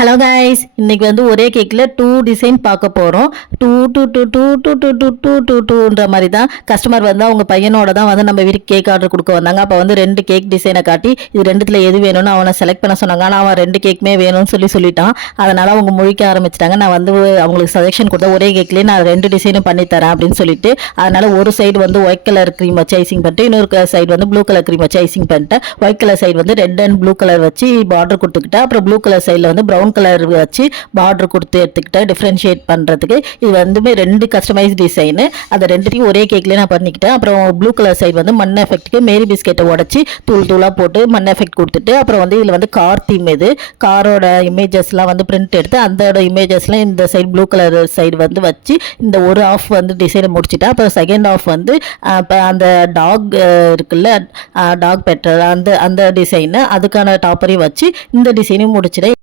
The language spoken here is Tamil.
ஹலோ கைஸ், இன்னைக்கு வந்து ஒரே கேக்கில் 2 டிசைன் பார்க்க போகிறோம். Two two two two two two two two two டூன்ற மாதிரி தான் கஸ்டமர் வந்து அவங்க பையனோட தான் வந்து நம்ம வீட்டுக்கு கேக் ஆர்டர் கொடுக்க வந்தாங்க. அப்போ வந்து 2 கேக் டிசைனை காட்டி இது ரெண்டுத்தில் எது வேணும்னு அவனை செலக்ட் பண்ண சொன்னாங்க. ஆனால் அவன் 2 கேக்குமே வேணும்னு சொல்லிட்டான். அதனால் அவங்க முழிக்க ஆரம்பிச்சிட்டாங்க. நான் வந்து அவங்களுக்கு சஜெஷன் கொடுத்தேன், ஒரே கேக்லேயே நான் 2 டிசைனும் பண்ணித்தரேன் அப்படின்னு சொல்லிட்டு. அதனால் ஒரு சைடு வந்து ஒயிட் கலர் க்ரீம் வச்சு ஐசிங் பண்ணிட்டு, இன்னொரு சைடு வந்து ப்ளூ கலர் க்ரீம் வச்சு ஐசிங் பண்ணிட்டேன். ஒயிட் கலர் சைடு வந்து ரெட் அண்ட் ப்ளூ கலர் வச்சு பார்டர் கொடுத்துக்கிட்டேன். அப்புறம் ப்ளூ கலர் சைடில் வந்து ப்ரௌன் கலர் வச்சு பார்டர் கொடுத்து எடுத்துக்கிட்டேன் டிஃப்ரென்ஷியேட் பண்ணுறதுக்கு. இது வந்துமே 2 கஸ்டமைஸ் டிசைனு, அதை 2த்தையும் ஒரே கேக்லேயே நான் பண்ணிக்கிட்டேன். அப்புறம் ப்ளூ கலர் சைடு வந்து மண் எஃபெக்ட்டுக்கு மேரி பிஸ்கெட்டை உடச்சி தூளாக போட்டு மண் எஃபெக்ட் கொடுத்துட்டு, அப்புறம் வந்து இதில் வந்து கார் தீம், இது காரோட இமேஜஸ்லாம் வந்து பிரிண்ட் எடுத்து அதோட இமேஜஸ்லாம் இந்த சைடு ப்ளூ கலர் சைடு வந்து வச்சு இந்த ஒரு ஆஃப் வந்து டிசைனை முடிச்சுட்டேன். அப்புறம் செகண்ட் ஆஃப் வந்து இப்போ அந்த டாக் இருக்குல்ல, டாக் பெட்டர் அந்த டிசைனு அதுக்கான டாப்பரையும் வச்சு இந்த டிசைனையும் முடிச்சிட்டேன்.